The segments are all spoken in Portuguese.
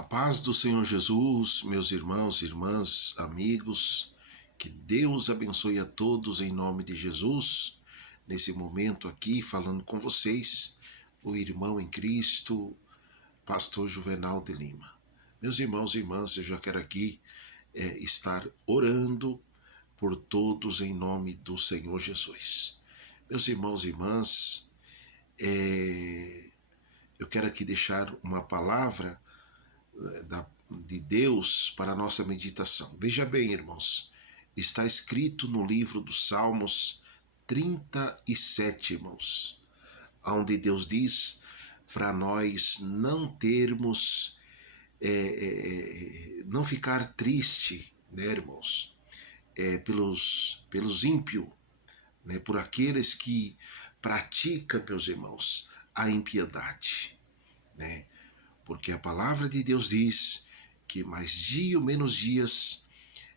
A paz do Senhor Jesus, meus irmãos, irmãs, amigos, que Deus abençoe a todos em nome de Jesus. Nesse momento aqui, falando com vocês, o irmão em Cristo, pastor Juvenal de Lima. Meus irmãos e irmãs, eu já quero aqui estar orando por todos em nome do Senhor Jesus. Meus irmãos e irmãs, eu quero aqui deixar uma palavra de Deus para a nossa meditação. Veja bem, irmãos, está escrito no livro dos Salmos 37, irmãos, onde Deus diz para nós não termos, não ficar triste, né, irmãos, pelos ímpios, né, por aqueles que praticam, meus irmãos, a impiedade, né? Porque a palavra de Deus diz que mais dia ou menos dias,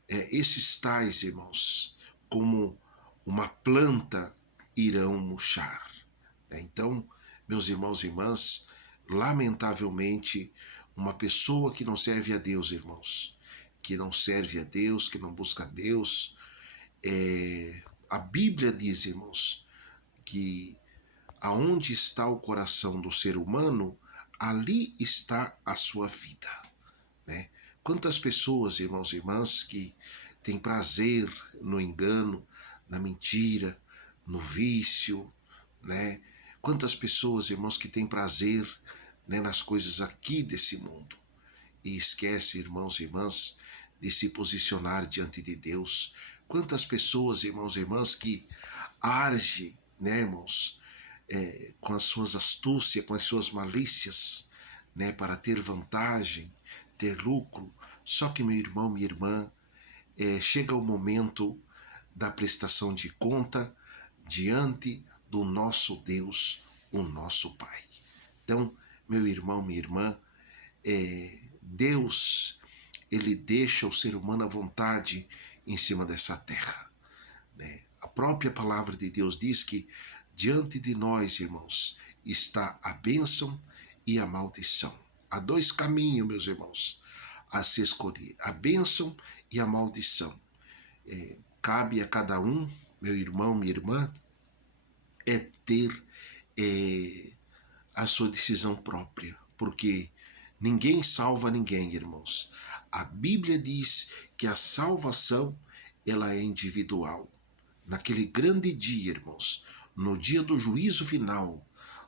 esses tais, irmãos, como uma planta, irão murchar. Então, meus irmãos e irmãs, lamentavelmente, uma pessoa que não serve a Deus, irmãos, que não serve a Deus, que não busca a Deus, a Bíblia diz, irmãos, que aonde está o coração do ser humano, ali está a sua vida, né? Quantas pessoas, irmãos e irmãs, que têm prazer no engano, na mentira, no vício, né? Quantas pessoas, irmãos, que têm prazer, né, nas coisas aqui desse mundo e esquece, irmãos e irmãs, de se posicionar diante de Deus. Quantas pessoas, irmãos e irmãs, que age, né, irmãos, com as suas astúcias, com as suas malícias, né, para ter vantagem, ter lucro. Só que, meu irmão, minha irmã, chega o momento da prestação de conta diante do nosso Deus, o nosso Pai. Então, meu irmão, minha irmã, Deus, ele deixa o ser humano à vontade em cima dessa terra, né? A própria palavra de Deus diz que diante de nós, irmãos, está a bênção e a maldição. Há dois caminhos, meus irmãos, a se escolher: a bênção e a maldição. Cabe a cada um, meu irmão, minha irmã, ter a sua decisão própria, porque ninguém salva ninguém, irmãos. A Bíblia diz que a salvação, ela é individual. Naquele grande dia, irmãos, no dia do juízo final,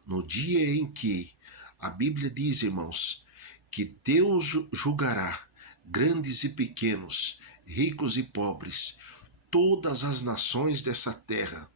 no dia em que a Bíblia diz, irmãos, que Deus julgará grandes e pequenos, ricos e pobres, todas as nações dessa terra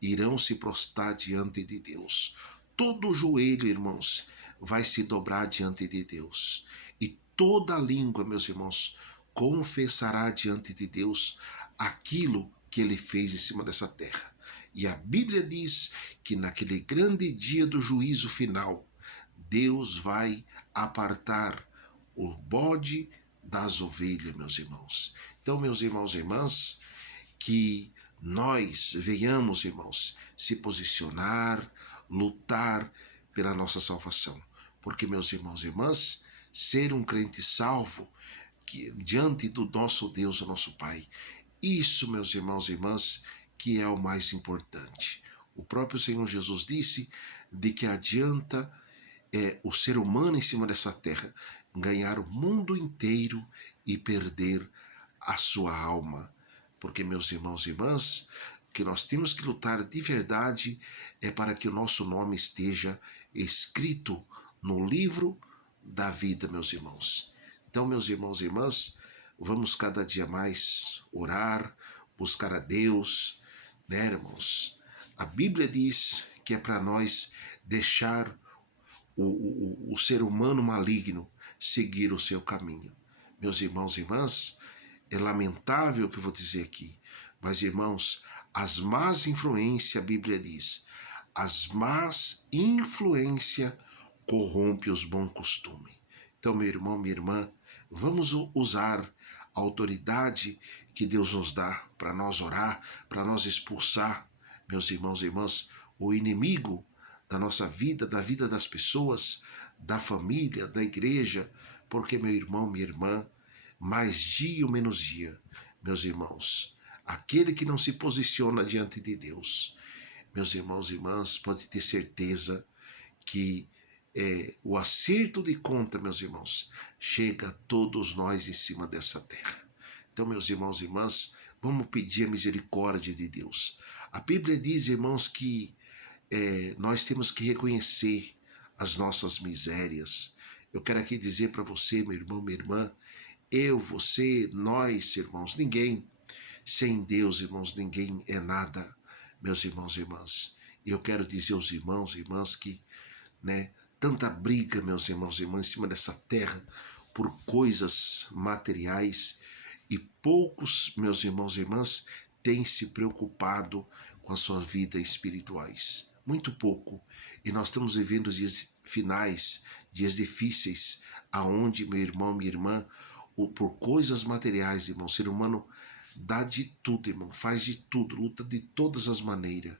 irão se prostrar diante de Deus. Todo joelho, irmãos, vai se dobrar diante de Deus. E toda língua, meus irmãos, confessará diante de Deus aquilo que ele fez em cima dessa terra. E a Bíblia diz que naquele grande dia do juízo final, Deus vai apartar o bode das ovelhas, meus irmãos. Então, meus irmãos e irmãs, que nós venhamos, irmãos, se posicionar, lutar pela nossa salvação. Porque, meus irmãos e irmãs, ser um crente salvo diante do nosso Deus, o nosso Pai, isso, meus irmãos e irmãs, que é o mais importante. O próprio Senhor Jesus disse de que adianta o ser humano em cima dessa terra ganhar o mundo inteiro e perder a sua alma. Porque, meus irmãos e irmãs, o que nós temos que lutar de verdade é para que o nosso nome esteja escrito no livro da vida, meus irmãos. Então, meus irmãos e irmãs, vamos cada dia mais orar, buscar a Deus, né, irmãos? A Bíblia diz que é para nós deixar o ser humano maligno seguir o seu caminho. Meus irmãos e irmãs, é lamentável o que eu vou dizer aqui, mas, irmãos, as más influências, a Bíblia diz, as más influências corrompem os bons costumes. Então, meu irmão, minha irmã, vamos usar a autoridade que Deus nos dá para nós orar, para nós expulsar, meus irmãos e irmãs, o inimigo da nossa vida, da vida das pessoas, da família, da igreja, porque, meu irmão, minha irmã, mais dia ou menos dia, meus irmãos, aquele que não se posiciona diante de Deus, meus irmãos e irmãs, pode ter certeza que o acerto de conta, meus irmãos, chega a todos nós em cima dessa terra. Então, meus irmãos e irmãs, vamos pedir a misericórdia de Deus. A Bíblia diz, irmãos, que nós temos que reconhecer as nossas misérias. Eu quero aqui dizer para você, meu irmão, minha irmã, eu, você, nós, irmãos, ninguém, sem Deus, irmãos, ninguém é nada, meus irmãos e irmãs. E eu quero dizer aos irmãos e irmãs que, né, tanta briga, meus irmãos e irmãs, em cima dessa terra, por coisas materiais, e poucos, meus irmãos e irmãs, têm se preocupado com a sua vida espirituais. Muito pouco. E nós estamos vivendo dias finais, dias difíceis, aonde, meu irmão, minha irmã, por coisas materiais, irmão, o ser humano dá de tudo, irmão, faz de tudo, luta de todas as maneiras.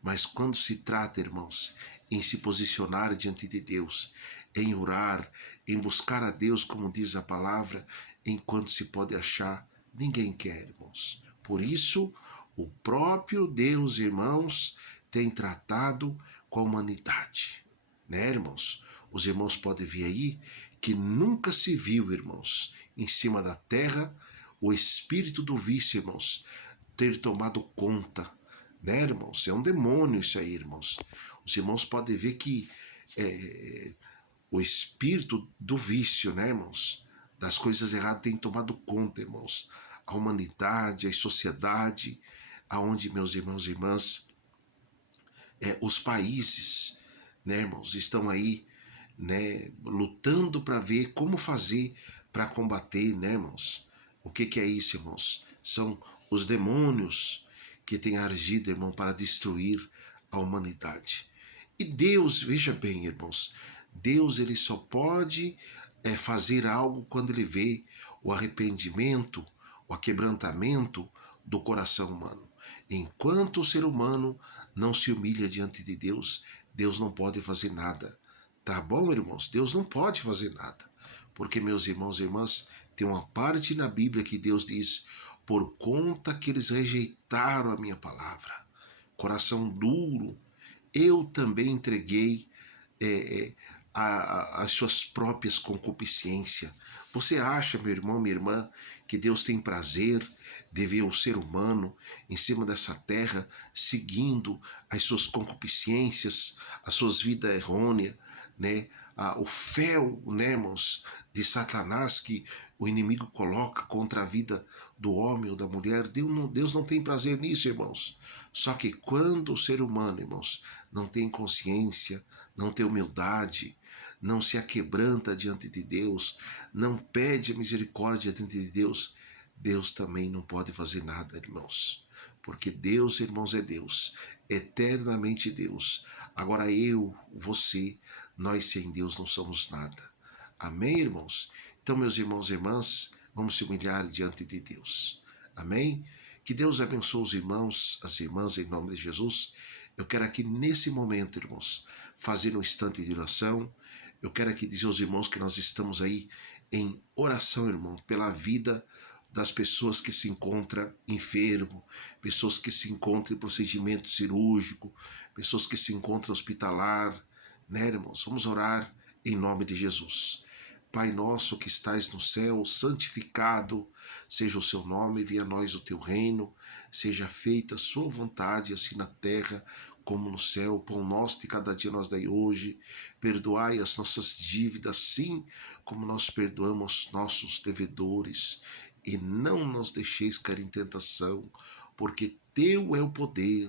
Mas quando se trata, irmãos, em se posicionar diante de Deus, em orar, em buscar a Deus, como diz a palavra, enquanto se pode achar, ninguém quer, irmãos. Por isso, o próprio Deus, irmãos, tem tratado com a humanidade, né, irmãos? Os irmãos podem ver aí que nunca se viu, irmãos, em cima da terra, o espírito do vício, irmãos, ter tomado conta, né, irmãos? É um demônio isso aí, irmãos. Os irmãos podem ver que o espírito do vício, né, irmãos? Das coisas erradas tem tomado conta, irmãos. A humanidade, a sociedade, aonde, meus irmãos e irmãs, os países, né, irmãos, estão aí, né, lutando para ver como fazer para combater, né, irmãos? O que é isso, irmãos? São os demônios que têm agido, irmão, para destruir a humanidade. E Deus, veja bem, irmãos, Deus ele só pode fazer algo quando ele vê o arrependimento, o aquebrantamento do coração humano. Enquanto o ser humano não se humilha diante de Deus, Deus não pode fazer nada. Tá bom, irmãos? Deus não pode fazer nada. Porque, meus irmãos e irmãs, tem uma parte na Bíblia que Deus diz: por conta que eles rejeitaram a minha palavra, coração duro, eu também entreguei as suas próprias concupiscências. Você acha, meu irmão, minha irmã, que Deus tem prazer de ver o ser humano em cima dessa terra seguindo as suas concupiscências, as suas vidas errôneas, né? O fel, né, irmãos, de Satanás que o inimigo coloca contra a vida do homem ou da mulher. Deus não tem prazer nisso, irmãos. Só que quando o ser humano, irmãos, não tem consciência, não tem humildade, não se aquebranta diante de Deus, não pede a misericórdia diante de Deus, Deus também não pode fazer nada, irmãos. Porque Deus, irmãos, é Deus, eternamente Deus. Agora eu, você, nós sem Deus não somos nada. Amém, irmãos? Então, meus irmãos e irmãs, vamos se humilhar diante de Deus. Amém? Que Deus abençoe os irmãos, as irmãs, em nome de Jesus. Eu quero aqui, nesse momento, irmãos, fazer um instante de oração. Eu quero aqui dizer aos irmãos que nós estamos aí em oração, irmão, pela vida das pessoas que se encontram enfermo, pessoas que se encontram em procedimento cirúrgico, pessoas que se encontram hospitalar, né, irmãos? Vamos orar em nome de Jesus. Pai nosso que estais no céu, santificado seja o seu nome, venha a nós o teu reino, seja feita a sua vontade, assim na terra como no céu. O pão nosso de cada dia nós dai hoje, perdoai as nossas dívidas, assim como nós perdoamos aos nossos devedores, e não nos deixeis cair em tentação, porque teu é o poder,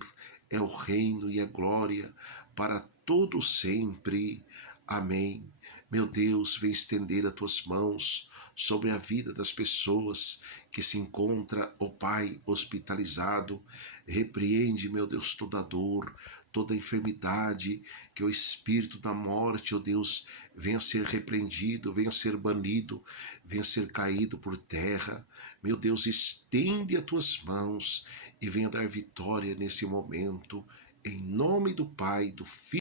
é o reino e a glória para todo sempre. Amém. Meu Deus, vem estender as tuas mãos sobre a vida das pessoas que se encontra, ó Pai, hospitalizado. Repreende, meu Deus, toda dor, toda enfermidade, que o espírito da morte, ó Deus, venha ser repreendido, venha ser banido, venha ser caído por terra. Meu Deus, estende as tuas mãos e venha dar vitória nesse momento, em nome do Pai, do Filho